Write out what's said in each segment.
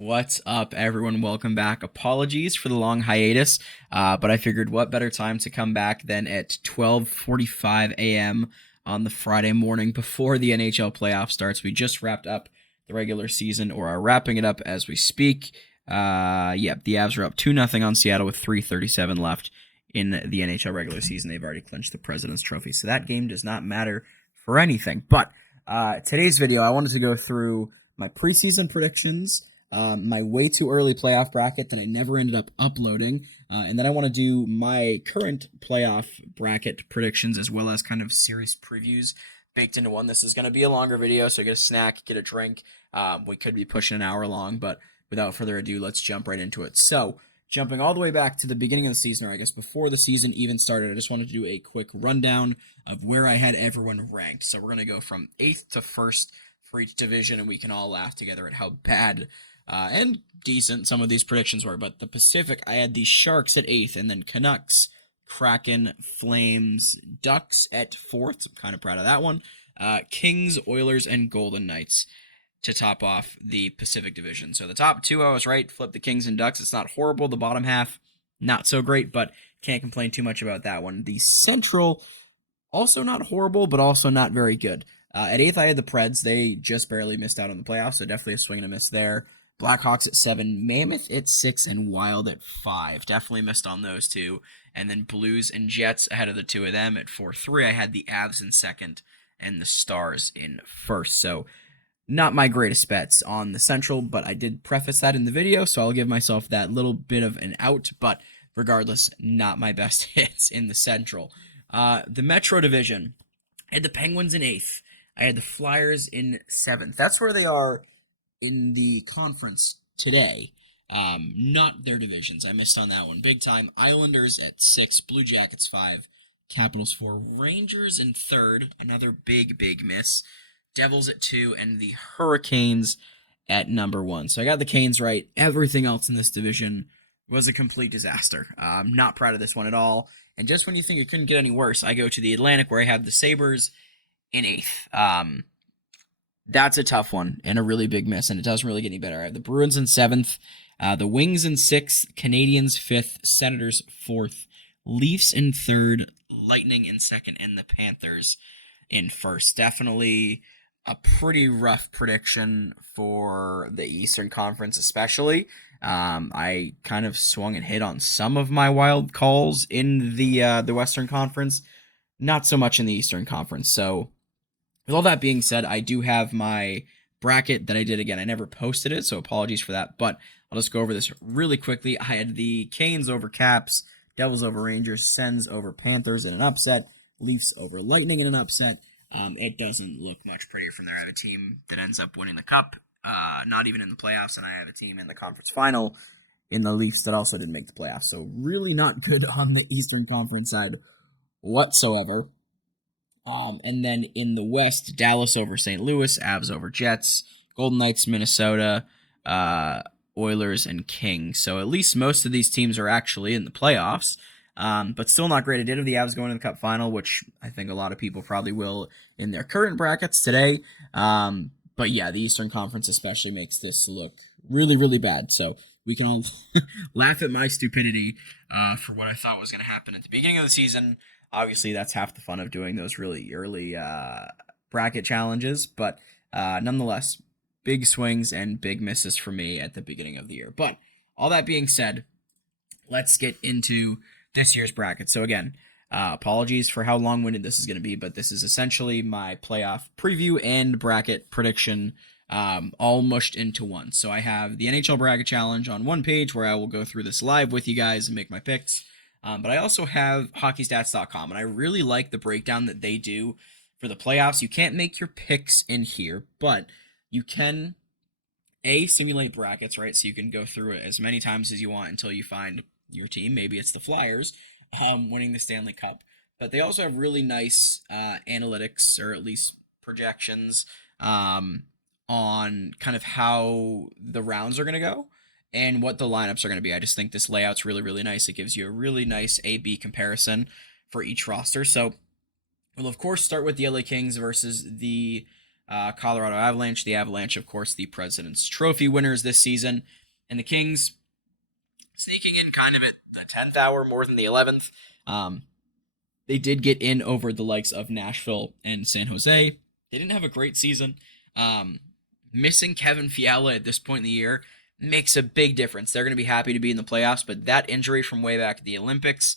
What's up, everyone? Welcome back. Apologies for the long hiatus, but I figured what better time to come back than at 12:45 a.m. on the Friday morning before the NHL playoff starts. We just wrapped up the regular season, or are wrapping it up as we speak. The Avs are up 2-0 on Seattle with 3:37 left in the NHL regular season. They've already clinched the President's Trophy, so that game does not matter for anything. But today's video, I wanted to go through my preseason predictions, my way too early playoff bracket that I never ended up uploading, and then I want to do my current playoff bracket predictions as well as kind of series previews baked into one. This is going to be a longer video, so get a snack, get a drink. We could be pushing an hour long, but without further ado, let's jump right into it. So, jumping all the way back to the beginning of the season, or I guess before the season even started, I just wanted to do a quick rundown of where I had everyone ranked. So we're going to go from 8th to 1st for each division, and we can all laugh together at how bad and decent some of these predictions were. But the Pacific, I had the Sharks at 8th, and then Canucks, Kraken, Flames, Ducks at 4th. I'm kind of proud of that one. Kings, Oilers, and Golden Knights to top off the Pacific Division. So the top two, I was right. Flip the Kings and Ducks. It's not horrible. The bottom half, not so great, but can't complain too much about that one. The Central, also not horrible, but also not very good. At 8th, I had the Preds. They just barely missed out on the playoffs, so definitely a swing and a miss there. Blackhawks at 7, Mammoth at 6, and Wild at 5. Definitely missed on those two. And then Blues and Jets ahead of the two of them at 4-3. I had the Avs in 2nd and the Stars in 1st. So not my greatest bets on the Central, but I did preface that in the video, so I'll give myself that little bit of an out. But regardless, not my best hits in the Central. The Metro Division, I had the Penguins in 8th. I had the Flyers in 7th. That's where they are in the conference today. Not their divisions. I missed on that one big time. Islanders at 6, Blue Jackets 5, Capitals 4, Rangers in 3rd. Another big miss. Devils at 2, and the Hurricanes at number 1. So I got the Canes right. Everything else in this division was a complete disaster. I'm not proud of this one at all. And just when you think it couldn't get any worse, I go to the Atlantic where I have the Sabres in 8th. That's a tough one and a really big miss, and it doesn't really get any better. I have the Bruins in 7th, the Wings in 6th, Canadiens 5th, Senators 4th, Leafs in 3rd, Lightning in 2nd, and the Panthers in 1st. Definitely a pretty rough prediction for the Eastern Conference, especially. I kind of swung and hit on some of my wild calls in the Western Conference, not so much in the Eastern Conference. So, with all that being said, I do have my bracket that I did again. I never posted it, so apologies for that. But I'll just go over this really quickly. I had the Canes over Caps, Devils over Rangers, Sens over Panthers in an upset, Leafs over Lightning in an upset. It doesn't look much prettier from there. I have a team that ends up winning the Cup, not even in the playoffs, and I have a team in the conference final in the Leafs that also didn't make the playoffs. So really not good on the Eastern Conference side whatsoever. And then in the West, Dallas over St. Louis, Avs over Jets, Golden Knights, Minnesota, Oilers, and Kings. So at least most of these teams are actually in the playoffs. But still not great. I did have the Avs going to the Cup final, which I think a lot of people probably will in their current brackets today. But yeah, the Eastern Conference especially makes this look really bad. So we can all laugh at my stupidity for what I thought was going to happen at the beginning of the season. Obviously, that's half the fun of doing those really early bracket challenges. But nonetheless, big swings and big misses for me at the beginning of the year. But all that being said, let's get into this year's bracket. So again, apologies for how long-winded this is going to be, but this is essentially my playoff preview and bracket prediction all mushed into one. So I have the NHL Bracket Challenge on one page where I will go through this live with you guys and make my picks. But I also have hockeystats.com, and I really like the breakdown that they do for the playoffs. You can't make your picks in here, but you can, simulate brackets, right? So you can go through it as many times as you want until you find your team. Maybe it's the Flyers winning the Stanley Cup. But they also have really nice analytics, or at least projections, on kind of how the rounds are going to go and what the lineups are going to be. I just think this layout's really nice. It gives you a really nice A-B comparison for each roster. So we'll, of course, start with the LA Kings versus the Colorado Avalanche. The Avalanche, of course, the President's Trophy winners this season. And the Kings sneaking in kind of at the 10th hour more than the 11th. Um, they did get in over the likes of Nashville and San Jose. They didn't have a great season. Um, Missing Kevin Fiala at this point in the year makes a big difference. They're going to be happy to be in the playoffs, but that injury from way back at the Olympics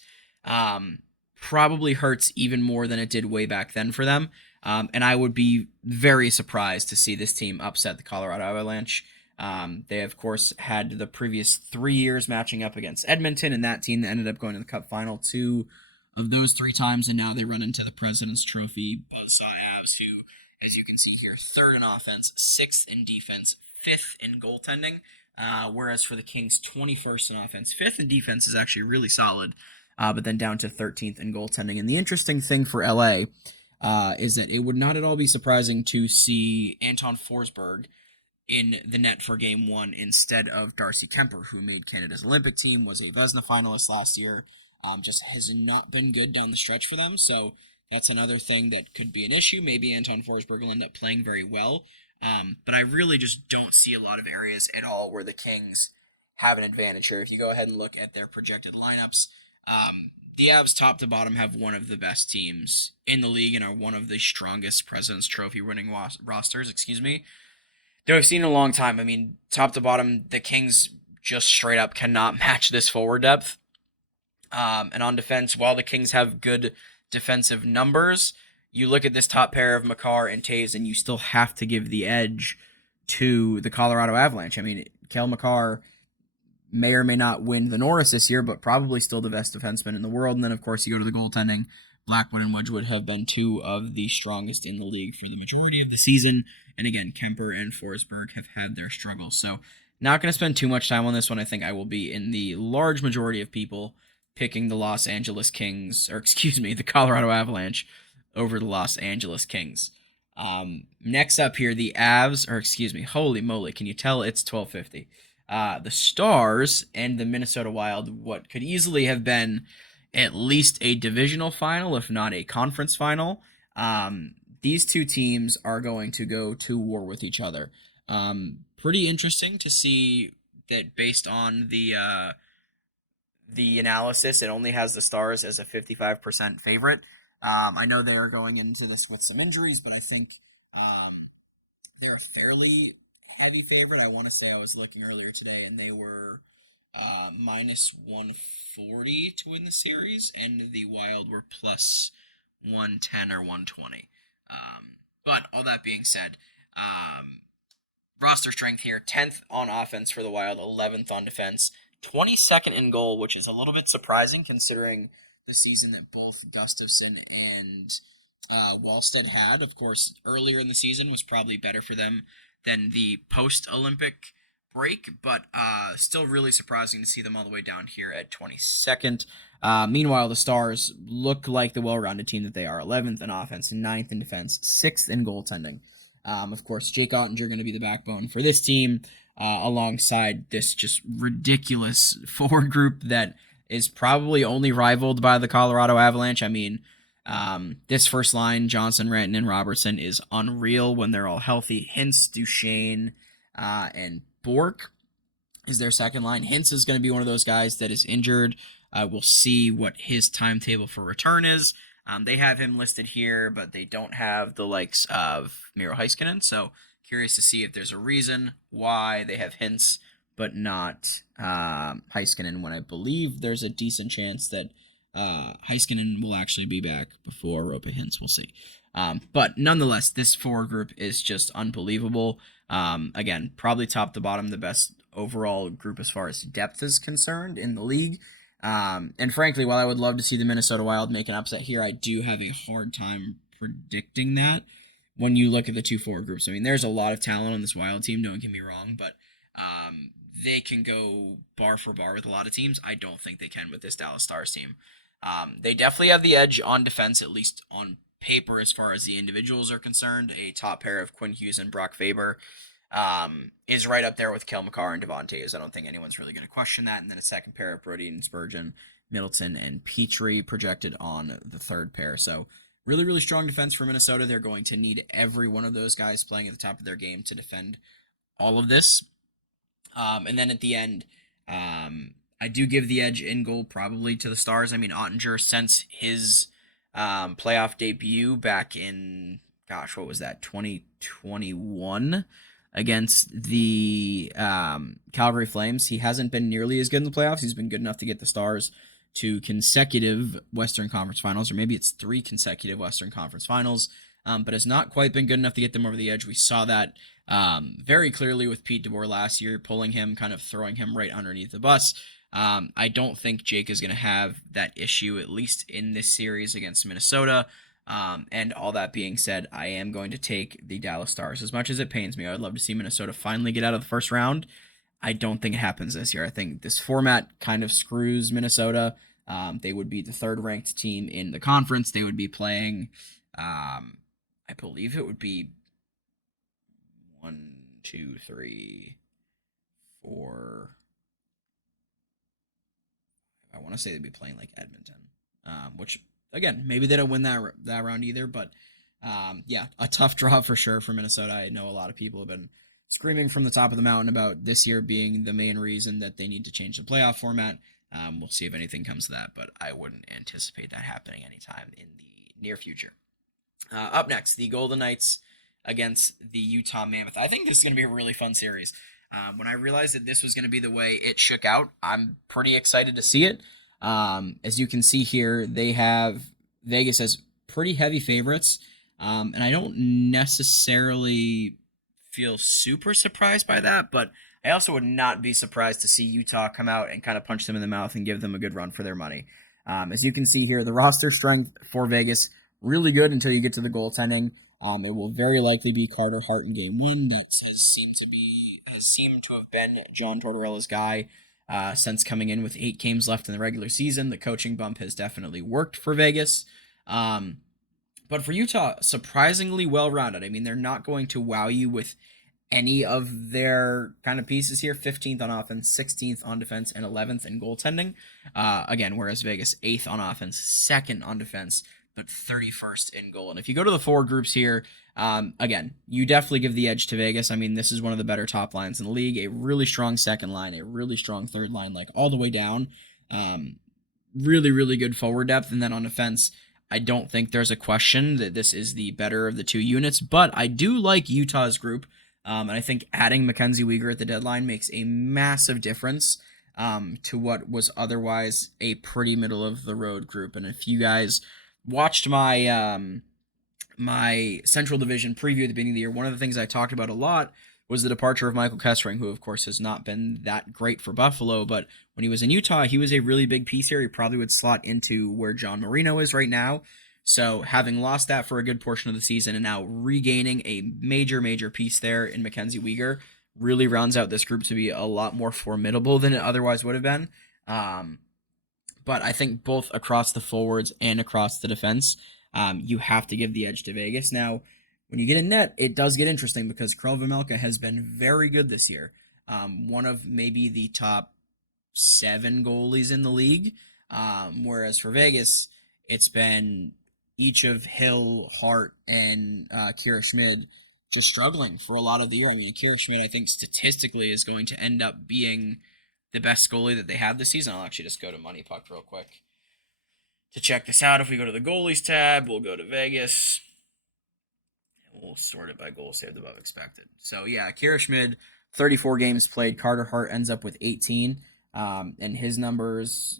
probably hurts even more than it did way back then for them. And I would be very surprised to see this team upset the Colorado Avalanche. They, of course, had the previous 3 years matching up against Edmonton, and that team that ended up going to the Cup final 2 of those 3 times, and now they run into the President's Trophy buzzsaw Avs, who, as you can see here, 3rd in offense, 6th in defense, 5th in goaltending, whereas for the Kings, 21st in offense. 5th in defense is actually really solid, but then down to 13th in goaltending. And the interesting thing for LA is that it would not at all be surprising to see Anton Forsberg in the net for Game 1 instead of Darcy Kemper, who made Canada's Olympic team, was a Vezina finalist last year, just has not been good down the stretch for them, so that's another thing that could be an issue. Maybe Anton Forsberg will end up playing very well, but I really just don't see a lot of areas at all where the Kings have an advantage here. If you go ahead and look at their projected lineups, the Avs top to bottom have one of the best teams in the league and are one of the strongest President's Trophy winning rosters, that we've seen in a long time. I mean, top to bottom, the Kings just straight up cannot match this forward depth. And on defense, while the Kings have good defensive numbers, you look at this top pair of Makar and Taves, and you still have to give the edge to the Colorado Avalanche. I mean, Cale Makar may or may not win the Norris this year, but probably still the best defenseman in the world. And then, of course, you go to the goaltending. Blackwood and Wedgwood have been 2 of the strongest in the league for the majority of the season. And again, Kemper and Forsberg have had their struggles. So not going to spend too much time on this one. I think I will be in the large majority of people picking the Los Angeles Kings, or excuse me, the Colorado Avalanche over the Los Angeles Kings. Next up here, the Avs, or excuse me, holy moly, can you tell it's 12:50? The Stars and the Minnesota Wild, what could easily have been at least a divisional final, if not a conference final. These 2 teams are going to go to war with each other. Pretty interesting to see that based on the analysis, it only has the Stars as a 55% favorite. I know they are going into this with some injuries, but I think they're a fairly heavy favorite. I want to say I was looking earlier today, and they were minus 140 to win the series, and the Wild were plus 110 or 120. But all that being said, roster strength here, 10th on offense for the Wild, 11th on defense, 22nd in goal, which is a little bit surprising considering the season that both Gustafsson and Wallstead had. Of course, earlier in the season was probably better for them than the post-Olympic break, but still really surprising to see them all the way down here at 22nd. Meanwhile, the Stars look like the well-rounded team that they are. 11th in offense, 9th in defense, 6th in goaltending. Of course, Jake Ottinger going to be the backbone for this team, alongside this just ridiculous forward group that is probably only rivaled by the Colorado Avalanche. I mean, this first line, Johnson, Rantanen, and Robertson, is unreal when they're all healthy. Hintz, Duchesne, and Bork is their second line. Hintz is going to be one of those guys that is injured. We'll see what his timetable for return is. They have him listed here, but they don't have the likes of Miro Heiskanen, so curious to see if there's a reason why they have Hintz but not Heiskanen, when I believe there's a decent chance that Heiskanen will actually be back before Roope Hintz. We'll see. But nonetheless, this forward group is just unbelievable. Again, probably top to bottom, the best overall group as far as depth is concerned in the league. And frankly, while I would love to see the Minnesota Wild make an upset here, I do have a hard time predicting that when you look at the 2 forward groups. I mean, there's a lot of talent on this Wild team, don't get me wrong, but they can go bar for bar with a lot of teams. I don't think they can with this Dallas Stars team. They definitely have the edge on defense, at least on paper, as far as the individuals are concerned. A top pair of Quinn Hughes and Brock Faber is right up there with Cale Makar and Devon Taves. I don't think anyone's really going to question that. And then a second pair of Brody and Spurgeon, Middleton, and Petrie projected on the third pair. So Really, really strong defense for Minnesota. They're going to need every one of those guys playing at the top of their game to defend all of this. And then at the end, I do give the edge in goal probably to the Stars. I mean, Ottinger, since his playoff debut back in, gosh, what was that, 2021 against the Calgary Flames, he hasn't been nearly as good in the playoffs. He's been good enough to get the Stars to consecutive Western Conference Finals, or maybe it's 3 consecutive Western Conference Finals, but has not quite been good enough to get them over the edge. We saw that very clearly with Pete DeBoer last year, pulling him, kind of throwing him right underneath the bus. I don't think Jake is going to have that issue, at least in this series against Minnesota. And all that being said, I am going to take the Dallas Stars. As much as it pains me, I would love to see Minnesota finally get out of the first round. I don't think it happens this year. I think this format kind of screws Minnesota. They would be the third-ranked team in the conference. They would be playing, I believe it would be 1, 2, 3, 4. I want to say they'd be playing like Edmonton, which again maybe they don't win that round either. But yeah, a tough draw for sure for Minnesota. I know a lot of people have been screaming from the top of the mountain about this year being the main reason that they need to change the playoff format. We'll see if anything comes to that, but I wouldn't anticipate that happening anytime in the near future. Up next, the Golden Knights against the Utah Mammoth. I think this is going to be a really fun series. When I realized that this was going to be the way it shook out, I'm pretty excited to see it. As you can see here, they have Vegas as pretty heavy favorites, and I don't necessarily feel super surprised by that, but I also would not be surprised to see Utah come out and kind of punch them in the mouth and give them a good run for their money. As you can see here, the roster strength for Vegas, really good until you get to the goaltending. It will very likely be Carter Hart in Game 1. That has seemed to have been John Tortorella's guy since coming in with 8 games left in the regular season. The coaching bump has definitely worked for Vegas. But for Utah, surprisingly well-rounded. I mean, they're not going to wow you with any of their kind of pieces here. 15th on offense, 16th on defense, and 11th in goaltending. Again, whereas Vegas 8th on offense, 2nd on defense, but 31st in goal. And if you go to the forward groups here, again, you definitely give the edge to Vegas. I mean, this is one of the better top lines in the league. A really strong second line, a really strong third line, like all the way down. Really, really good forward depth. And then on defense, I don't think there's a question that this is the better of the two units, but I do like Utah's group. And I think adding Mackenzie Weegar at the deadline makes a massive difference to what was otherwise a pretty middle-of-the-road group. And if you guys watched my my Central Division preview at the beginning of the year, one of the things I talked about a lot was the departure of Michael Kessering, who, of course, has not been that great for Buffalo. But when he was in Utah, he was a really big piece here. He probably would slot into where John Marino is right now. So having lost that for a good portion of the season and now regaining a major, major piece there in Mackenzie Weegar really rounds out this group to be a lot more formidable than it otherwise would have been. But I think both across the forwards and across the defense, you have to give the edge to Vegas. Now, when you get in net, it does get interesting because Karel Vejmelka has been very good this year. One of maybe the top 7 goalies in the league. Whereas for Vegas, it's been each of Hill, Hart, and Kira Schmid just struggling for a lot of the year. I mean, Kira Schmid, I think, statistically is going to end up being the best goalie that they have this season. I'll actually just go to Money Puck real quick to check this out. If we go to the goalies tab, we'll go to Vegas. We'll sort it by goals saved above expected. So, yeah, Kira Schmid, 34 games played. Carter Hart ends up with 18. And his numbers,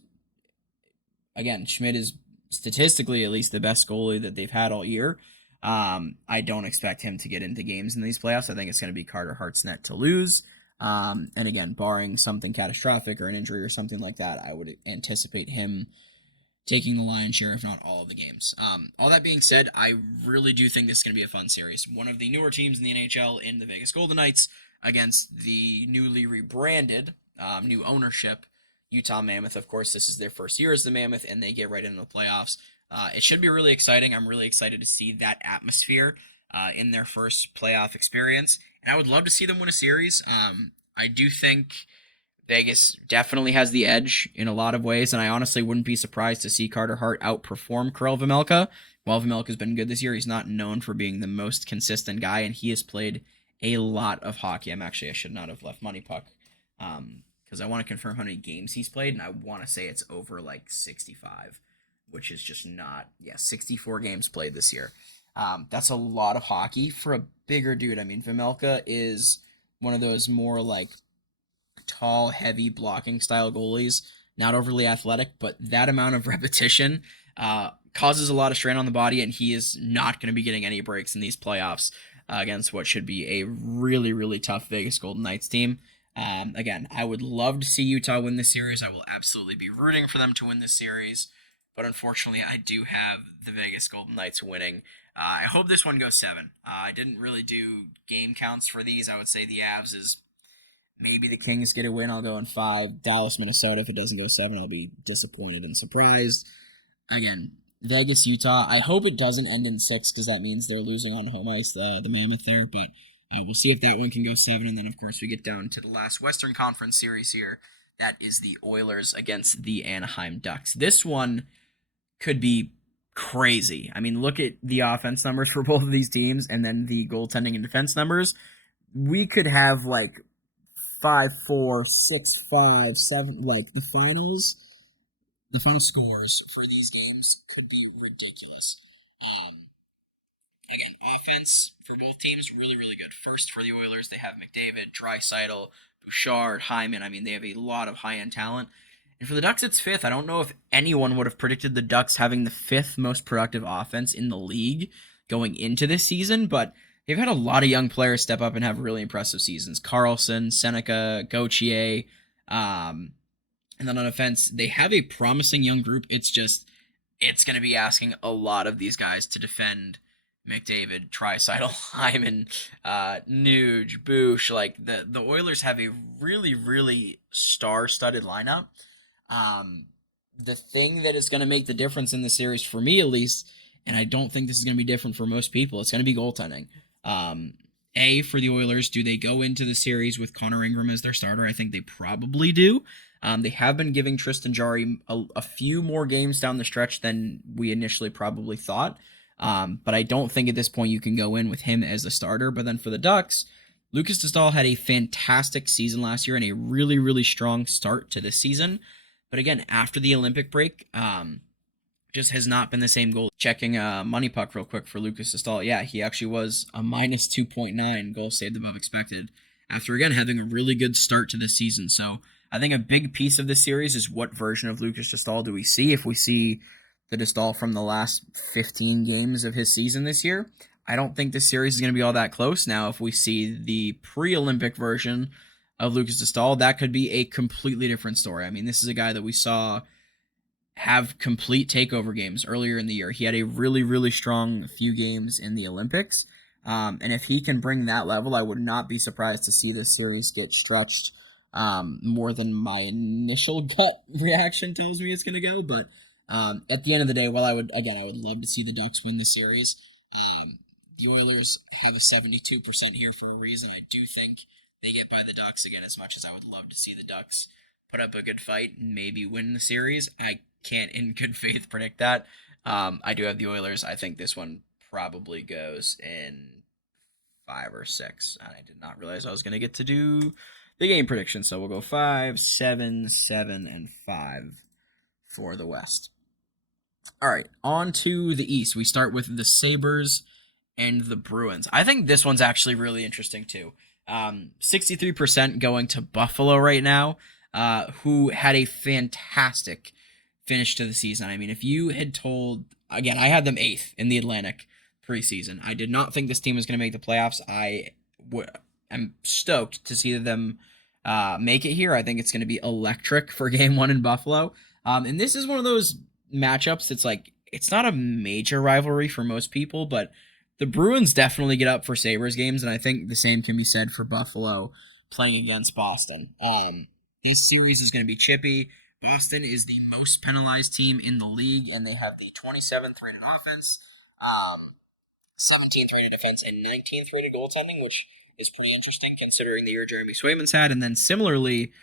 again, Schmid is statistically at least the best goalie that they've had all year. I don't expect him to get into games in these playoffs. I think it's going to be Carter Hart's net to lose. And again, barring something catastrophic or an injury or something like that, I would anticipate him taking the lion's share, if not all of the games. All that being said, I really do think this is going to be a fun series. One of the newer teams in the NHL in the Vegas Golden Knights against the newly rebranded, new ownership, Utah Mammoth. Of course, this is their first year as the Mammoth, and they get right into the playoffs. It should be really exciting. I'm really excited to see that atmosphere in their first playoff experience, and I would love to see them win a series. I do think Vegas definitely has the edge in a lot of ways, and I honestly wouldn't be surprised to see Carter Hart outperform Karel Vejmelka. While Vejmelka's been good this year, he's not known for being the most consistent guy, and he has played a lot of hockey. I should not have left Money Puck, because I want to confirm how many games he's played, and I want to say it's over like 65, which is just not, 64 games played this year. That's a lot of hockey for a bigger dude. I mean, Vejmelka is one of those more like tall, heavy blocking style goalies, not overly athletic, but that amount of repetition causes a lot of strain on the body, and he is not going to be getting any breaks in these playoffs against what should be a really, really tough Vegas Golden Knights team. Again, I would love to see Utah win this series. I will absolutely be rooting for them to win this series, but unfortunately, I do have the Vegas Golden Knights winning. I hope this one goes seven. I didn't really do game counts for these. I would say the Avs is maybe the Kings get a win. I'll go in five. Dallas, Minnesota. If it doesn't go seven, I'll be disappointed and surprised. Again, Vegas, Utah. I hope it doesn't end in six because that means they're losing on home ice, the Mammoth there. But we'll see if that one can go seven. And then, of course, we get down to the last Western Conference series here. That is the Oilers against the Anaheim Ducks. This one could be crazy. I mean, look at the offense numbers for both of these teams and then the goaltending and defense numbers. We could have like 5-4, 6-5, 7. Like the final scores for these games could be ridiculous. Um, Again, offense for both teams really, really good. First for the Oilers, they have McDavid, Draisaitl, Bouchard, Hyman. I mean, they have a lot of high end talent. And for the Ducks, it's fifth. I don't know if anyone would have predicted the Ducks having the fifth most productive offense in the league going into this season, but they've had a lot of young players step up and have really impressive seasons. Carlson, Seneca, Gauthier, and then on offense, they have a promising young group. It's going to be asking a lot of these guys to defend McDavid, Draisaitl, Hyman, Nuge, Boosh. Like the Oilers have a really, really star-studded lineup. The thing that is going to make the difference in the series, for me at least, and I don't think this is going to be different for most people, it's going to be goaltending. For the Oilers, do they go into the series with Connor Ingram as their starter? I think they probably do. They have been giving Tristan Jarry a few more games down the stretch than we initially probably thought. But I don't think at this point you can go in with him as the starter. But then for the Ducks, Lucas Dostal had a fantastic season last year and a really, really strong start to this season. But again, after the Olympic break, just has not been the same goal. Checking Money Puck real quick for Lucas Dostal. Yeah, he actually was a minus 2.9 goal saved above expected after, again, having a really good start to this season. So I think a big piece of this series is what version of Lucas Dostal do we see? If we see the Dostal from the last 15 games of his season this year, I don't think this series is going to be all that close. Now, if we see the pre-Olympic version of Lucas Dostal, that could be a completely different story. I mean, this is a guy that we saw have complete takeover games earlier in the year. He had a really, really strong few games in the Olympics. And if he can bring that level, I would not be surprised to see this series get stretched more than my initial gut reaction tells me it's going to go. But at the end of the day, while I would love to see the Ducks win the series. The Oilers have a 72% here for a reason. I do think they get by the Ducks again, as much as I would love to see the Ducks put up a good fight and maybe win the series. I can't in good faith predict that. I do have the Oilers. I think this one probably goes in 5 or 6. I did not realize I was going to get to do the game prediction. So we'll go 5, 7, 7, and 5 for the West. All right, on to the East. We start with the Sabres and the Bruins. I think this one's actually really interesting too. 63% going to Buffalo right now, who had a fantastic finish to the season. I mean, if you had told, again, I had them 8th in the Atlantic preseason. I did not think this team was going to make the playoffs. I'm stoked to see them make it here. I think it's going to be electric for game 1 in Buffalo. And this is one of those matchups that's like, it's not a major rivalry for most people, but the Bruins definitely get up for Sabres games, and I think the same can be said for Buffalo playing against Boston. This series is going to be chippy. Boston is the most penalized team in the league, and they have the 27th rated offense, 17th rated defense, and 19th rated goaltending, which is pretty interesting considering the year Jeremy Swayman's had. And then similarly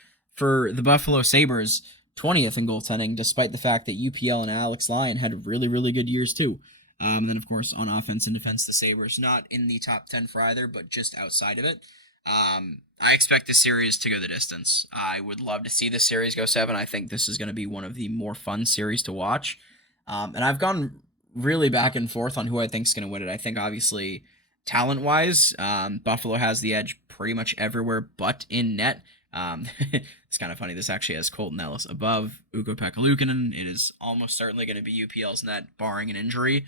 for the Buffalo Sabres, 20th in goaltending, despite the fact that UPL and Alex Lyon had really, really good years too. Then, of course, on offense and defense, the Sabres not in the top 10 for either, but just outside of it. I expect this series to go the distance. I would love to see this series go 7. I think this is going to be one of the more fun series to watch. And I've gone really back and forth on who I think is going to win it. I think, obviously, talent-wise, Buffalo has the edge pretty much everywhere but in net. It's kind of funny. This actually has Colton Ellis above Ukko Pekka-Luukkonen. It is almost certainly going to be UPL's net, barring an injury,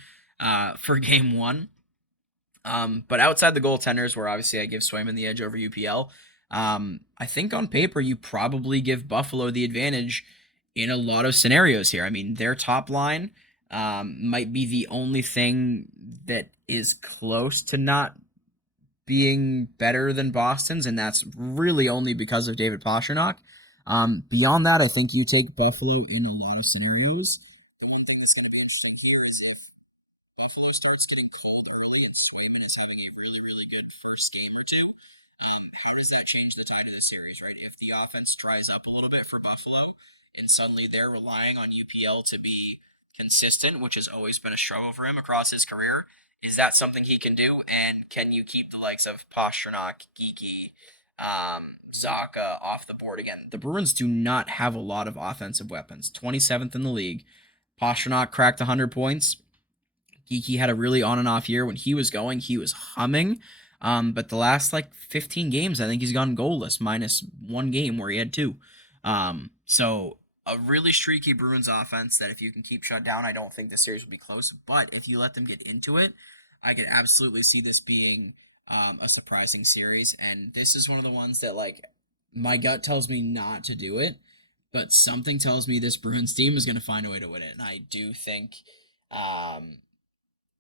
for Game 1. But outside the goaltenders, where obviously I give Swayman the edge over UPL, I think on paper you probably give Buffalo the advantage in a lot of scenarios here. I mean, their top line might be the only thing that is close to not being better than Boston's, and that's really only because of David Pastrnak. Beyond that, I think you take Buffalo in a lot of scenarios. Swayman is having a really, really good first game or two. How does that change the tide of the series, right? If the offense dries up a little bit for Buffalo, and suddenly they're relying on UPL to be consistent, which has always been a struggle for him across his career, is that something he can do? And can you keep the likes of Pastrnak, Geeky, Zaka off the board again? The Bruins do not have a lot of offensive weapons. 27th in the league. Pastrnak cracked 100 points. Geeky had a really on and off year. When he was going, he was humming. But the last 15 games, I think he's gone goalless, minus one game where he had two. So a really streaky Bruins offense that if you can keep shut down, I don't think the series will be close. But if you let them get into it, I could absolutely see this being a surprising series. And this is one of the ones that my gut tells me not to do it, but something tells me this Bruins team is going to find a way to win it. And I do think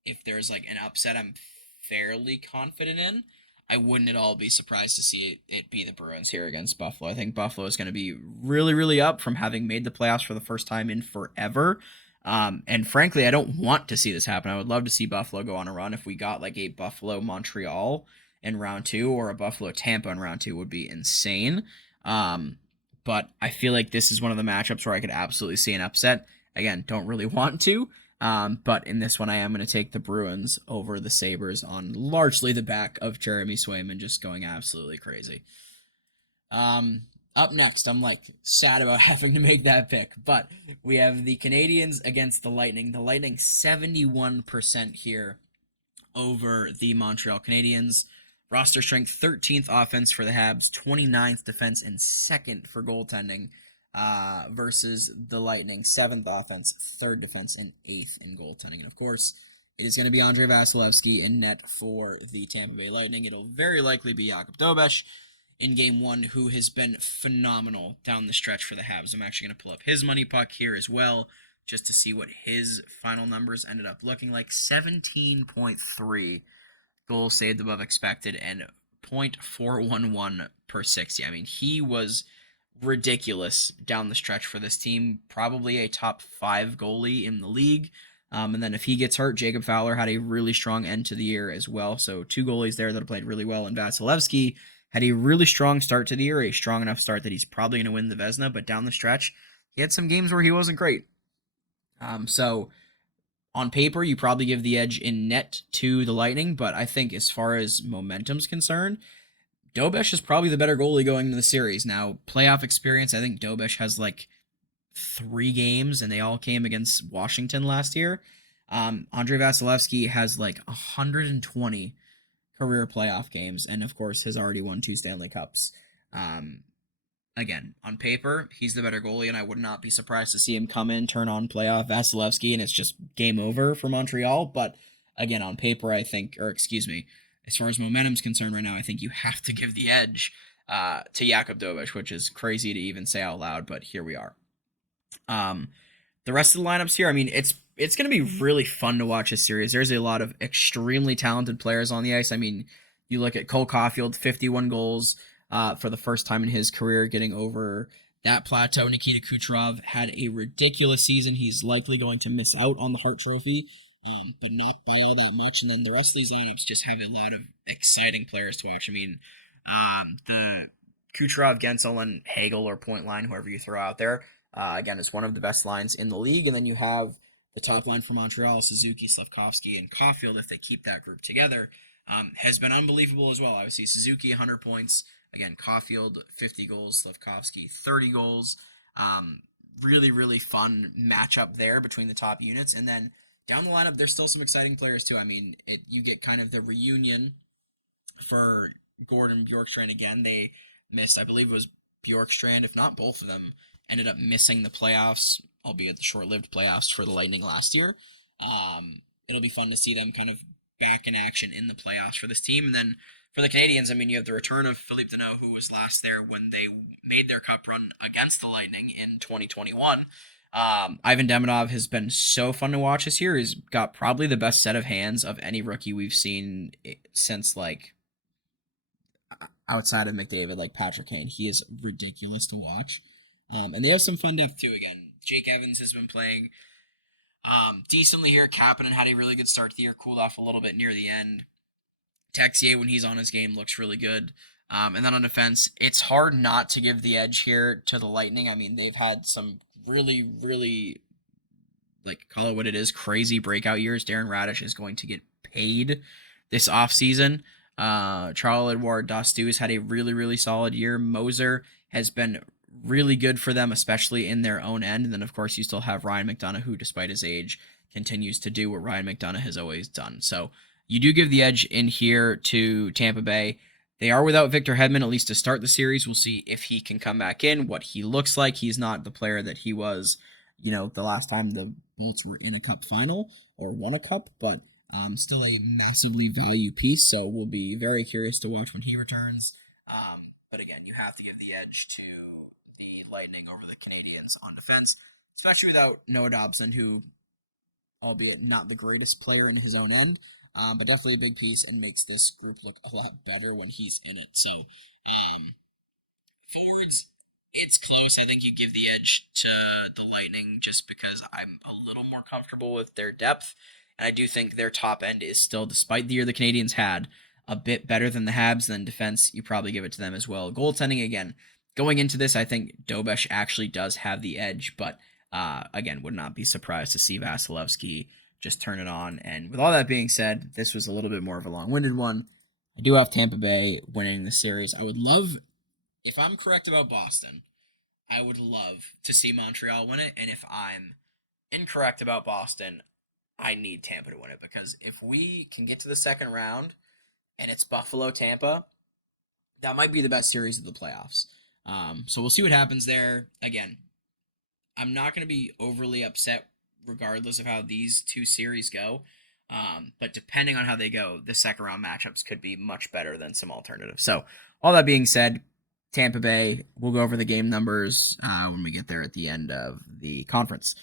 if there's an upset, I'm fairly confident in. I wouldn't at all be surprised to see it be the Bruins here against Buffalo. I think Buffalo is going to be really, really up from having made the playoffs for the first time in forever. And frankly, I don't want to see this happen. I would love to see Buffalo go on a run. If we got a Buffalo-Montreal in round 2 or a Buffalo-Tampa in round 2 would be insane. But I feel like this is one of the matchups where I could absolutely see an upset. Again, don't really want to. But in this one, I am going to take the Bruins over the Sabres on largely the back of Jeremy Swayman just going absolutely crazy. Up next, I'm sad about having to make that pick, but we have the Canadiens against the Lightning. The Lightning 71% here over the Montreal Canadiens. Roster strength 13th offense for the Habs, 29th defense, and 2nd for goaltending. Versus the Lightning, 7th offense, 3rd defense, and 8th in goaltending. And of course, it is going to be Andrei Vasilevskiy in net for the Tampa Bay Lightning. It'll very likely be Jakub Dobeš in Game 1, who has been phenomenal down the stretch for the Habs. I'm actually going to pull up his money puck here as well, just to see what his final numbers ended up looking like. 17.3 goals saved above expected and .411 per 60. I mean, he was ridiculous down the stretch for this team. Probably a top 5 goalie in the league. And then if he gets hurt, Jacob Fowler had a really strong end to the year as well. So 2 goalies there that have played really well. And Vasilevskiy had a really strong start to the year, a strong enough start that he's probably going to win the Vezina. But down the stretch, he had some games where he wasn't great. So on paper, you probably give the edge in net to the Lightning. But I think as far as momentum's concerned, Dobeš is probably the better goalie going into the series. Now, playoff experience, I think Dobeš has 3 games, and they all came against Washington last year. Andrei Vasilevskiy has 120 career playoff games, and of course has already won 2 Stanley Cups. Again, on paper, he's the better goalie, and I would not be surprised to see him come in, turn on playoff Vasilevskiy, and it's just game over for Montreal. But again, on paper, I think, as far as momentum's concerned right now, I think you have to give the edge to Jakub Dobeš, which is crazy to even say out loud, but here we are. The rest of the lineups here, I mean, it's going to be really fun to watch this series. There's a lot of extremely talented players on the ice. I mean, you look at Cole Caulfield, 51 goals for the first time in his career, getting over that plateau. Nikita Kucherov had a ridiculous season. He's likely going to miss out on the Hart Trophy, but not by all that much. And then the rest of these lineups just have a lot of exciting players to watch. I mean, the Kucherov, Gensel, and Hagel or point line, whoever you throw out there. Again, it's one of the best lines in the league. And then you have the top line for Montreal, Suzuki, Slavkovsky, and Caulfield, if they keep that group together, has been unbelievable as well. Obviously, Suzuki, 100 points. Again, Caulfield, 50 goals. Slavkovsky, 30 goals. Really, really fun matchup there between the top units. And then down the lineup, there's still some exciting players, too. I mean, you get kind of the reunion for Gordon Bjorkstrand again. They missed, I believe it was Bjorkstrand, if not both of them, ended up missing the playoffs, albeit the short-lived playoffs for the Lightning last year. It'll be fun to see them kind of back in action in the playoffs for this team. And then for the Canadians, I mean, you have the return of Philippe Deneau, who was last there when they made their cup run against the Lightning in 2021. Ivan Demidov has been so fun to watch this year. He's got probably the best set of hands of any rookie we've seen since, like, outside of McDavid, like Patrick Kane. He is ridiculous to watch. And they have some fun depth too. Again, Jake Evans has been playing decently here. Kapanen had a really good start to the year, cooled off a little bit near the end. Texier, when he's on his game, looks really good. And then on defense, it's hard not to give the edge here to the Lightning. I mean, they've had some really, really, like, call it what it is, crazy breakout years. Darren Radish is going to get paid this offseason. Charles-Edouard Dastou has had a really, really solid year. Moser has been really good for them, especially in their own end. And then, of course, you still have Ryan McDonagh, who, despite his age, continues to do what Ryan McDonagh has always done. So you do give the edge in here to Tampa Bay. They are without Victor Hedman, at least to start the series. We'll see if he can come back in, what he looks like. He's not the player that he was, the last time the Bolts were in a cup final or won a cup, but still a massively value piece. So we'll be very curious to watch when he returns. But again, you have to give the edge to the Lightning over the Canadians on defense, especially without Noah Dobson, who, albeit not the greatest player in his own end, but definitely a big piece and makes this group look a lot better when he's in it. So, forwards, it's close. I think you give the edge to the Lightning just because I'm a little more comfortable with their depth. And I do think their top end is still, despite the year the Canadians had, a bit better than the Habs. Then defense, you probably give it to them as well. Goaltending, again, going into this, I think Dobesh actually does have the edge. But, again, would not be surprised to see Vasilevsky just turn it on. And with all that being said, this was a little bit more of a long-winded one. I do have Tampa Bay winning the series. I would love, if I'm correct about Boston, I would love to see Montreal win it. And if I'm incorrect about Boston, I need Tampa to win it, because if we can get to the second round and it's Buffalo-Tampa, that might be the best series of the playoffs. So we'll see what happens there. Again, I'm not going to be overly upset regardless of how these two series go. But depending on how they go, the second round matchups could be much better than some alternatives. So all that being said, Tampa Bay, we'll go over the game numbers when we get there at the end of the conference.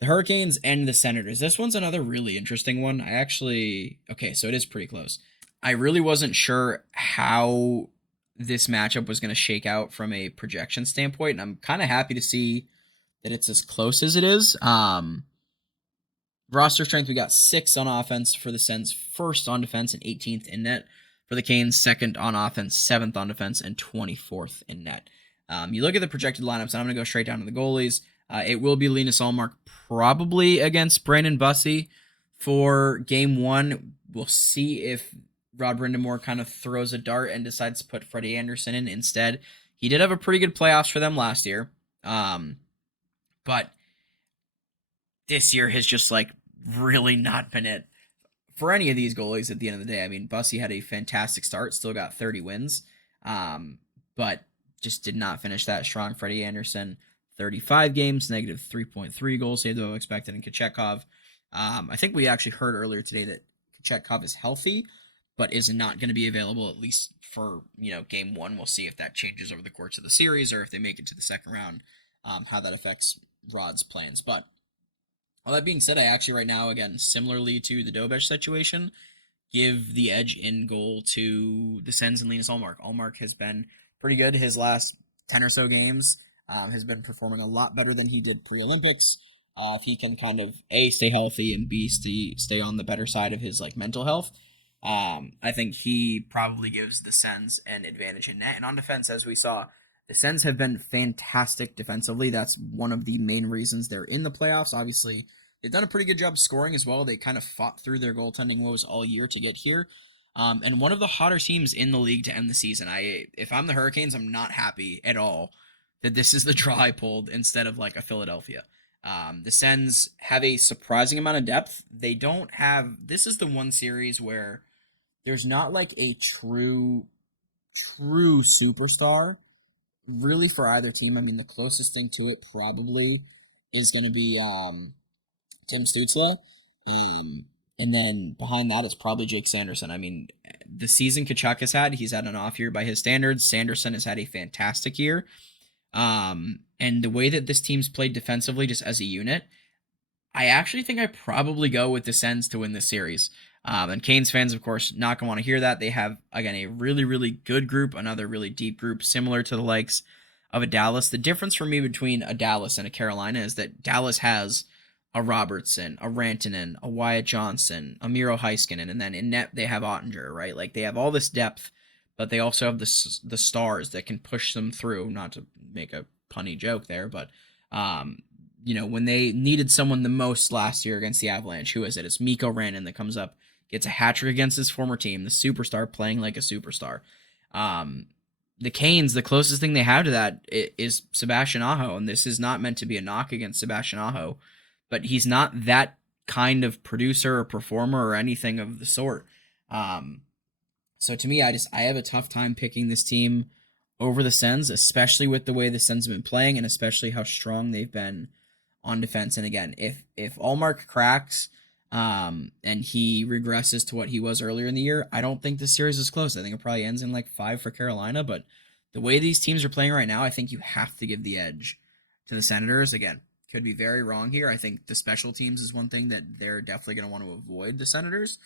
The Hurricanes and the Senators. This one's another really interesting one. Okay, so it is pretty close. I really wasn't sure how this matchup was going to shake out from a projection standpoint, and I'm kind of happy to see that it's as close as it is. Roster strength, we got 6 on offense for the Sens, 1st on defense and 18th in net. For the Canes, 2nd on offense, 7th on defense, and 24th in net. You look at the projected lineups, and I'm going to go straight down to the goalies. It will be Linus Ullmark probably against Brandon Bussey for game 1. We'll see if Rod Brindamore kind of throws a dart and decides to put Freddie Anderson in instead. He did have a pretty good playoffs for them last year. But this year has just really not been it for any of these goalies at the end of the day. I mean, Bussey had a fantastic start, still got 30 wins, but just did not finish that strong. Freddie Anderson, 35 games, negative 3.3 goals saved above expected. And Kochetkov, I think we actually heard earlier today that Kochetkov is healthy, but is not going to be available at least for, game 1. We'll see if that changes over the course of the series or if they make it to the second round, how that affects Rod's plans. But all that being said, I actually right now, again, similarly to the Dobesh situation, give the edge in goal to the Sens and Linus Ullmark. Ullmark has been pretty good his last 10 or so games. Has been performing a lot better than he did pre-Olympics. If he can kind of A, stay healthy, and B, stay on the better side of his mental health, I think he probably gives the Sens an advantage in net. And on defense, as we saw, the Sens have been fantastic defensively. That's one of the main reasons they're in the playoffs. Obviously, they've done a pretty good job scoring as well. They kind of fought through their goaltending woes all year to get here. And one of the hotter teams in the league to end the season. If I'm the Hurricanes, I'm not happy at all that this is the draw I pulled instead of like a Philadelphia. The Sens have a surprising amount of depth. They don't have. This is the one series where there's not like a true superstar really for either team. I mean, the closest thing to it probably is going to be Tim Stützle. And then behind that, it's probably Jake Sanderson. I mean, the season Kachuk has had, he's had an off year by his standards. Sanderson has had a fantastic year. And the way that this team's played defensively just as a unit, I actually think I probably go with the Sens to win this series. And Canes fans, of course, not going to want to hear that. They have, again, a really, really good group, another really deep group, similar to the likes of a Dallas. The difference for me between a Dallas and a Carolina is that Dallas has a Robertson, a Rantanen, a Wyatt Johnson, a Miro Heiskanen, and then in net they have Ottinger, right? Like they have all this depth, but they also have the stars that can push them through. Not to make a punny joke there, but when they needed someone the most last year against the Avalanche, who is it? It's Mikko Rantanen that comes up, gets a hat trick against his former team, the superstar playing like a superstar. The Canes, the closest thing they have to that is Sebastian Aho, and this is not meant to be a knock against Sebastian Aho, but he's not that kind of producer or performer or anything of the sort. So to me, I have a tough time picking this team over the Sens, especially with the way the Sens have been playing and especially how strong they've been on defense. And again, if Allmark cracks and he regresses to what he was earlier in the year, I don't think this series is close. I think it probably ends in like 5 for Carolina, but the way these teams are playing right now, I think you have to give the edge to the Senators. Again, could be very wrong here. I think the special teams is one thing that they're definitely going to want to avoid the Senators.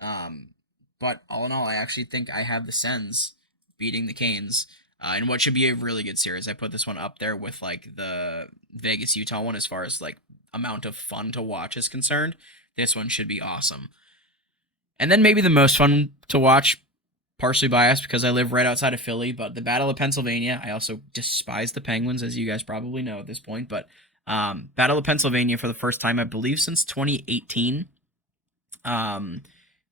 But all in all, I actually think I have the Sens beating the Canes in what should be a really good series. I put this one up there with like the Vegas Utah one as far as like amount of fun to watch is concerned. This one should be awesome. And then maybe the most fun to watch, partially biased because I live right outside of Philly, but the Battle of Pennsylvania. I also despise the Penguins, as you guys probably know at this point, but Battle of Pennsylvania for the first time, I believe, since 2018.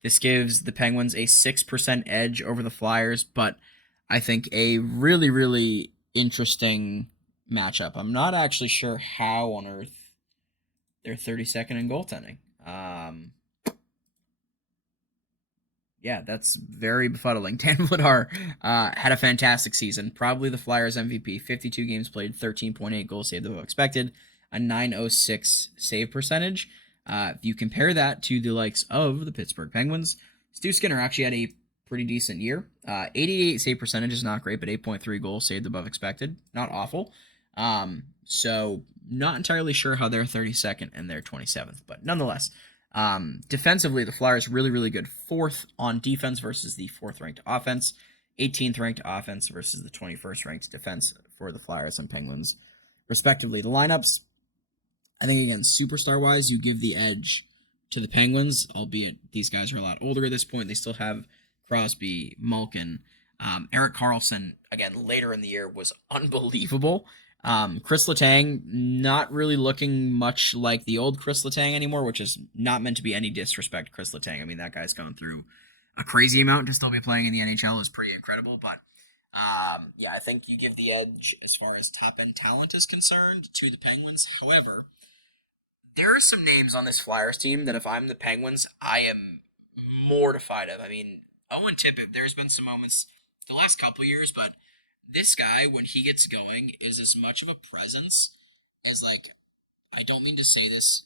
This gives the Penguins a 6% edge over the Flyers, but I think a really, really interesting matchup. I'm not actually sure how on earth they're 32nd in goaltending. Yeah, that's very befuddling. Dan Vladar had a fantastic season. Probably the Flyers MVP. 52 games played, 13.8 goals saved above expected, a 906 save percentage. If you compare that to the likes of the Pittsburgh Penguins, Stu Skinner actually had a pretty decent year. 88 save percentage is not great, but 8.3 goals saved above expected. Not awful. So not entirely sure how they're 32nd and they're 27th, but nonetheless, defensively, the Flyers really, really good. 4th on defense versus the 4th ranked offense. 18th ranked offense versus the 21st ranked defense for the Flyers and Penguins, respectively. The lineups, I think, again, superstar-wise, you give the edge to the Penguins, albeit these guys are a lot older at this point. They still have Crosby, Malkin. Erik Karlsson, again, later in the year was unbelievable. Chris Letang, not really looking much like the old Chris Letang anymore, which is not meant to be any disrespect to Chris Letang. I mean, that guy's coming through a crazy amount to still be playing in the NHL is pretty incredible. But I think you give the edge as far as top-end talent is concerned to the Penguins. However, there are some names on this Flyers team that if I'm the Penguins, I am mortified of. I mean, Owen Tippett, there's been some moments the last couple years, but this guy, when he gets going, is as much of a presence as, like, I don't mean to say this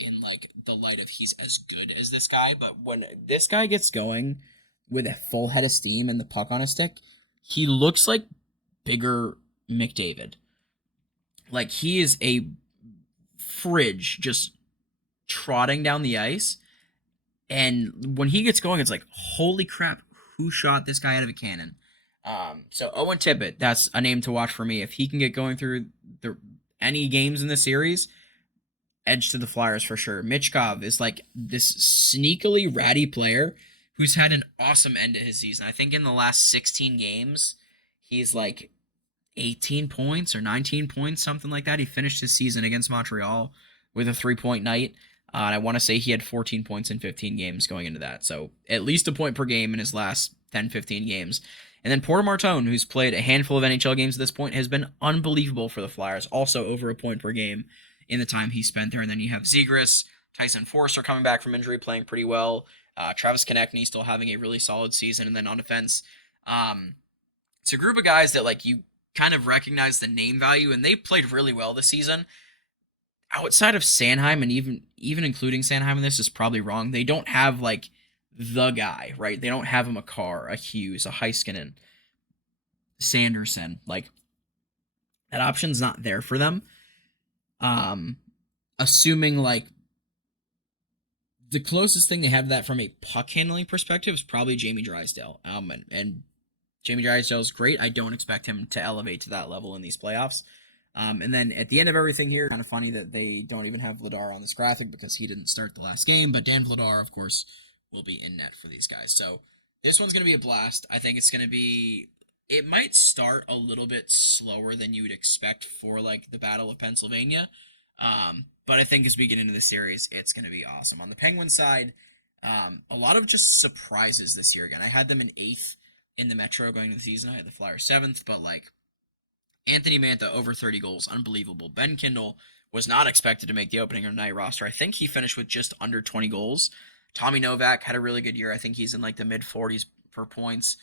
in, like, the light of he's as good as this guy, but when this guy gets going with a full head of steam and the puck on his stick, he looks like bigger McDavid. Like, he is a fridge just trotting down the ice, and when he gets going, it's like, holy crap, who shot this guy out of a cannon? So Owen Tippett, that's a name to watch for me. If he can get going through any games in the series, edge to the Flyers for sure. Michkov is like this sneakily ratty player who's had an awesome end to his season. I think in the last 16 games, he's like 18 points or 19 points, something like that. He finished his season against Montreal with a 3-point night. And I want to say he had 14 points in 15 games going into that. So at least a point per game in his last 10, 15 games. And then Porter Martone, who's played a handful of NHL games at this point, has been unbelievable for the Flyers. Also over a point per game in the time he spent there. And then you have Zegras, Tyson Forster coming back from injury, playing pretty well. Travis Konechny still having a really solid season. And then on defense, it's a group of guys that like you kind of recognize the name value, and they played really well this season. Outside of Sanheim, and even including Sanheim in this is probably wrong. They don't have like the guy, right? They don't have a Makar, a Hughes, a Heiskanen, Sanderson. Like that option's not there for them. Assuming like the closest thing they have to that from a puck handling perspective is probably Jamie Drysdale. And Jamie Drysdale is great. I don't expect him to elevate to that level in these playoffs. And then at the end of everything here, kind of funny that they don't even have Vladar on this graphic because he didn't start the last game. But Dan Vladar, of course, will be in net for these guys. So this one's going to be a blast. I think it's going to be. It might start a little bit slower than you would expect for like the Battle of Pennsylvania. But I think as we get into the series, it's going to be awesome. On the Penguins side, a lot of just surprises this year. Again, I had them in 8th in the Metro going into the season. I had the Flyers 7th, but like Anthony Mantha over 30 goals, unbelievable. Ben Kindle was not expected to make the opening night roster. I think he finished with just under 20 goals. Tommy Novak had a really good year. I think he's in like the mid 40s per points.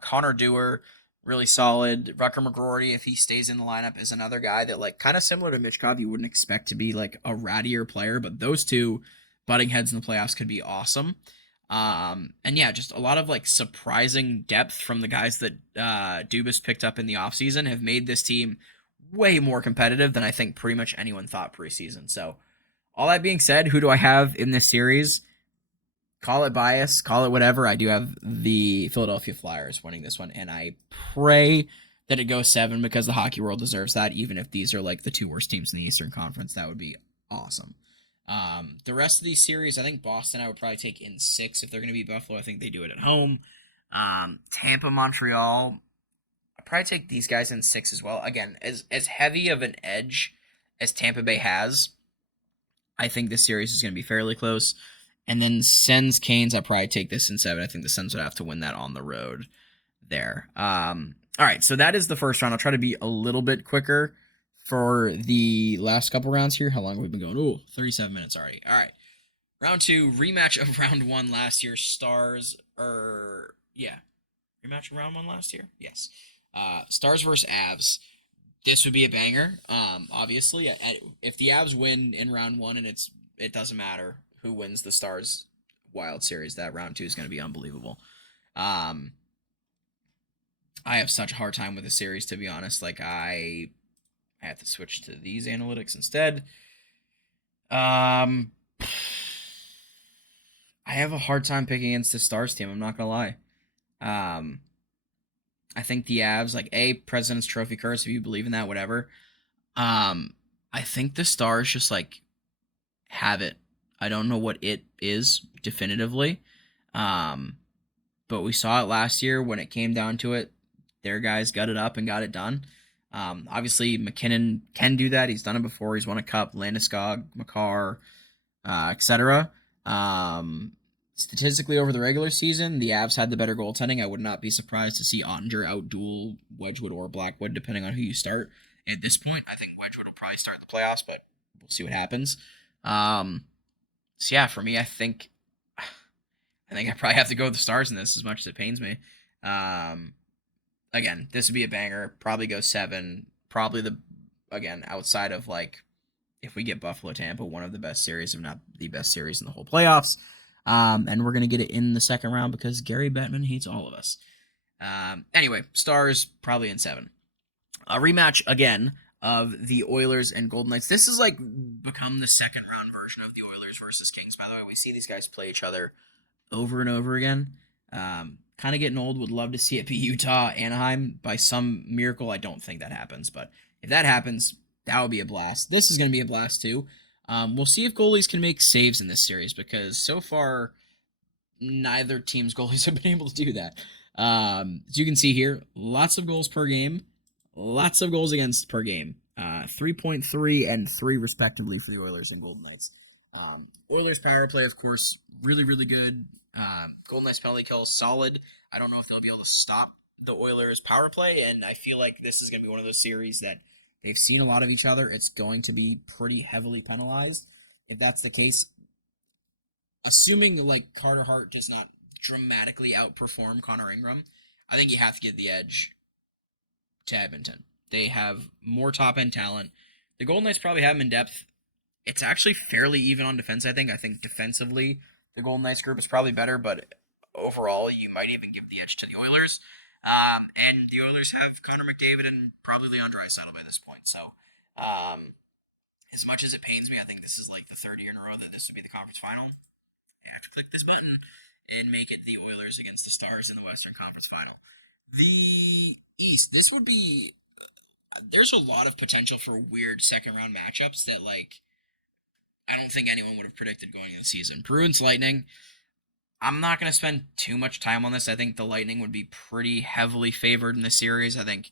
Connor Dewar, really solid. Rucker McGrory, if he stays in the lineup, is another guy that like kind of similar to Michkov, you wouldn't expect to be like a rattier player, but those two butting heads in the playoffs could be awesome. And yeah, just a lot of like surprising depth from the guys that Dubas picked up in the offseason have made this team way more competitive than I think pretty much anyone thought preseason. So, all that being said, who do I have in this series? Call it bias, call it whatever. I do have the Philadelphia Flyers winning this one, and I pray that it goes 7 because the hockey world deserves that. Even if these are like the 2 worst teams in the Eastern Conference, that would be awesome. The rest of these series, I think Boston I would probably take in 6 if they're going to beat Buffalo. I think they do it at home. Tampa, Montreal, I'd probably take these guys in 6 as well. Again, as heavy of an edge as Tampa Bay has, I think this series is going to be fairly close. And then Sens, Canes, I'd probably take this in 7. I think the Sens would have to win that on the road there. All right, so that is the first round. I'll try to be a little bit quicker for the last couple rounds here. How long have we been going? Oh, 37 minutes already. All right. Round 2, rematch of round 1 last year. Stars, rematch of round 1 last year? Yes. Stars versus Avs. This would be a banger. Obviously, if the Avs win in round 1 and it doesn't matter who wins the Stars Wild Series, that round 2 is going to be unbelievable. I have such a hard time with the series, to be honest. Like, I have to switch to these analytics instead. I have a hard time picking against the Stars team. I'm not going to lie. I think the Avs, like, President's Trophy curse, if you believe in that, whatever. I think the Stars just, like, have it. I don't know what it is definitively. But we saw it last year when it came down to it. Their guys got it up and got it done. Obviously, McKinnon can do that. He's done it before. He's won a cup. Landeskog, Makar, etc. Statistically, over the regular season, the Avs had the better goaltending. I would not be surprised to see Ottinger outduel Wedgwood or Blackwood, depending on who you start. At this point, I think Wedgwood will probably start the playoffs, but we'll see what happens. So yeah, for me, I think I probably have to go with the Stars in this, as much as it pains me. Again, this would be a banger. Probably go 7. Probably outside of like, if we get Buffalo Tampa, one of the best series, if not the best series in the whole playoffs. And we're gonna get it in the second round because Gary Bettman hates all of us. Anyway, Stars probably in 7. A rematch again of the Oilers and Golden Knights. This is like become the second round version of the Oilers versus Kings. By the way, we see these guys play each other over and over again. Kind of getting old. Would love to see it be Utah, Anaheim. By some miracle, I don't think that happens. But if that happens, that would be a blast. This is going to be a blast too. We'll see if goalies can make saves in this series because so far neither team's goalies have been able to do that. As you can see here, lots of goals per game, lots of goals against per game. 3.3 and 3 respectively for the Oilers and Golden Knights. Oilers power play, of course, really, really good. Golden Knights penalty kill, solid. I don't know if they'll be able to stop the Oilers power play, and I feel like this is going to be one of those series that they've seen a lot of each other. It's going to be pretty heavily penalized. If that's the case, assuming like Carter Hart does not dramatically outperform Connor Ingram, I think you have to give the edge to Edmonton. They have more top end talent. The Golden Knights probably have them in depth. It's actually fairly even on defense, I think. I think defensively, the Golden Knights group is probably better, but overall, you might even give the edge to the Oilers. And the Oilers have Connor McDavid and probably Leon Draisaitl by this point. So, as much as it pains me, I think this is like the third year in a row that this would be the conference final. You have to click this button and make it the Oilers against the Stars in the Western Conference Final. The East, this would be. There's a lot of potential for weird second round matchups that, like, I don't think anyone would have predicted going into the season. Bruins Lightning. I'm not going to spend too much time on this. I think the Lightning would be pretty heavily favored in this series. I think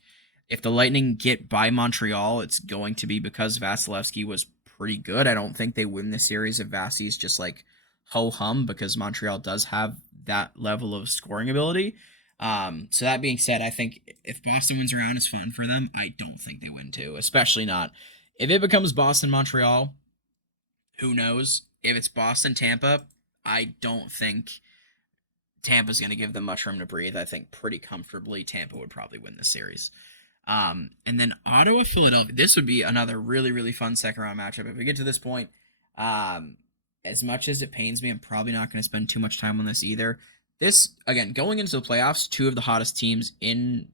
if the Lightning get by Montreal, it's going to be because Vasilevsky was pretty good. I don't think they win the series if Vasi's just like ho-hum, because Montreal does have that level of scoring ability. So that being said, I think if Boston wins around, it's fun for them. I don't think they win too, especially not if it becomes Boston Montreal. Who knows? If it's Boston Tampa, I don't think Tampa's going to give them much room to breathe. I think pretty comfortably Tampa would probably win this series. And then Ottawa Philadelphia. This would be another really, really fun second round matchup. If we get to this point, as much as it pains me, I'm probably not going to spend too much time on this either. This, again, going into the playoffs, two of the hottest teams in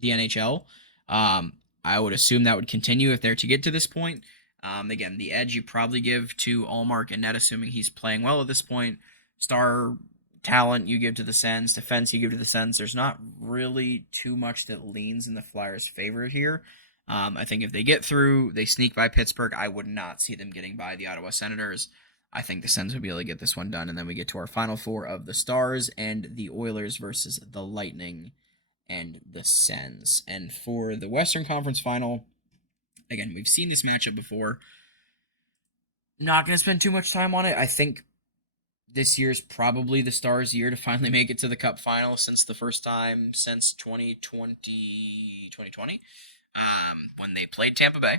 the NHL. I would assume that would continue if they're to get to this point. Again, the edge you probably give to Allmark and Net, assuming he's playing well at this point. Star talent you give to the Sens. Defense you give to the Sens. There's not really too much that leans in the Flyers' favor here. I think if they get through, they sneak by Pittsburgh, I would not see them getting by the Ottawa Senators. I think the Sens would be able to get this one done, and then we get to our final four of the Stars and the Oilers versus the Lightning and the Sens. And for the Western Conference Final, again, we've seen this matchup before. Not going to spend too much time on it. I think this year's probably the Stars' year to finally make it to the Cup Final since the first time since 2020, when they played Tampa Bay.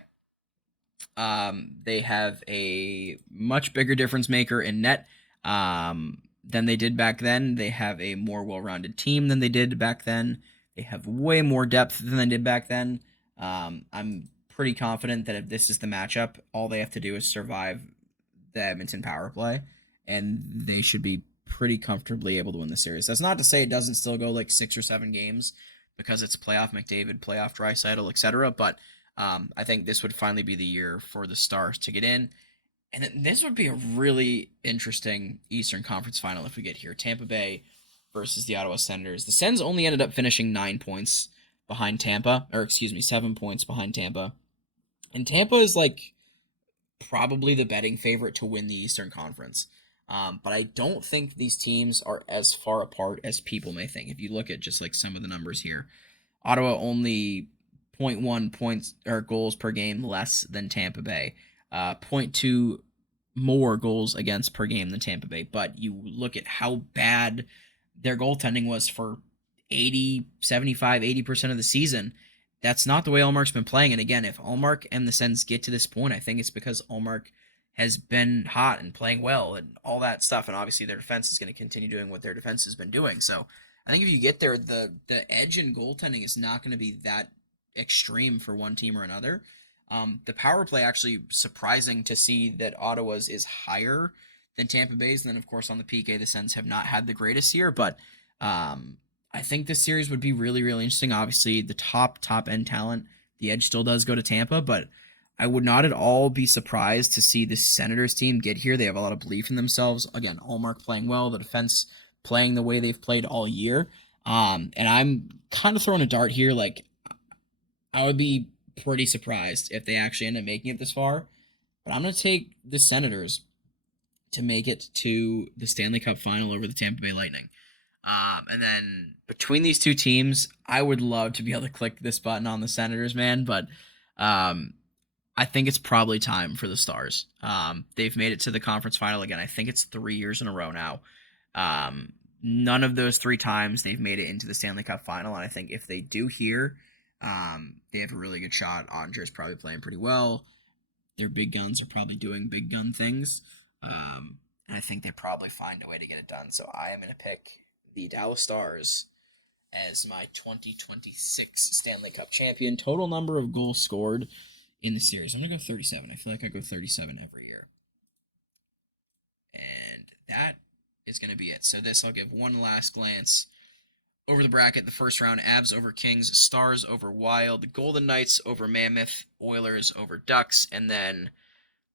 They have a much bigger difference maker in net than they did back then. They have a more well-rounded team than they did back then. They have way more depth than they did back then. I'm pretty confident that if this is the matchup, all they have to do is survive the Edmonton power play, and they should be pretty comfortably able to win the series. That's not to say it doesn't still go like 6 or 7 games because it's playoff McDavid, playoff Draisaitl, etc. But I think this would finally be the year for the Stars to get in. And then this would be a really interesting Eastern Conference Final if we get here. Tampa Bay versus the Ottawa Senators. The Sens only ended up finishing 9 points behind Tampa, or excuse me, 7 points behind Tampa. And Tampa is like probably the betting favorite to win the Eastern Conference. But I don't think these teams are as far apart as people may think. If you look at just like some of the numbers here, Ottawa only 0.1 points or goals per game less than Tampa Bay, 0.2 more goals against per game than Tampa Bay. But you look at how bad their goaltending was for 80, 75, 80% of the season. That's not the way Allmark's been playing. And again, if Allmark and the Sens get to this point, I think it's because Allmark has been hot and playing well and all that stuff. And obviously their defense is going to continue doing what their defense has been doing. So I think if you get there, the edge in goaltending is not going to be that extreme for one team or another. The power play, actually surprising to see that Ottawa's is higher than Tampa Bay's. And then, of course, on the PK, the Sens have not had the greatest year. But I think this series would be really, really interesting. Obviously, the top end talent, the edge still does go to Tampa. But I would not at all be surprised to see the Senators team get here. They have a lot of belief in themselves. Again, Allmark playing well, the defense playing the way they've played all year. And I'm kind of throwing a dart here. Like, I would be pretty surprised if they actually end up making it this far. But I'm going to take the Senators to make it to the Stanley Cup final over the Tampa Bay Lightning. And then between these two teams, I would love to be able to click this button on the Senators, man, but I think it's probably time for the Stars. They've made it to the conference final again. I think it's 3 years in a row now. None of those 3 times they've made it into the Stanley Cup final, and I think if they do here, they have a really good shot. Ottinger's probably playing pretty well. Their big guns are probably doing big gun things. And I think they probably find a way to get it done. So I am going to pick the Dallas Stars as my 2026 Stanley Cup champion. Total number of goals scored in the series. I'm going to go 37. I feel like I go 37 every year. And that is going to be it. So this, I'll give one last glance over the bracket. The first round, Avs over Kings, Stars over Wild, Golden Knights over Mammoth, Oilers over Ducks, and then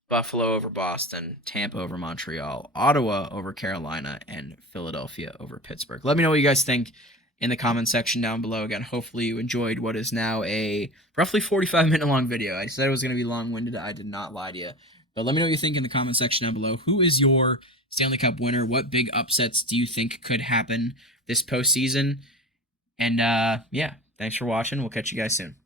Buffalo over Boston, Tampa over Montreal, Ottawa over Carolina, and Philadelphia over Pittsburgh. Let me know what you guys think in the comment section down below. Again, hopefully you enjoyed what is now a roughly 45-minute long video. I said it was going to be long-winded. I did not lie to you. But let me know what you think in the comment section down below. Who is your Stanley Cup winner? What big upsets do you think could happen this postseason? And yeah, thanks for watching. We'll catch you guys soon.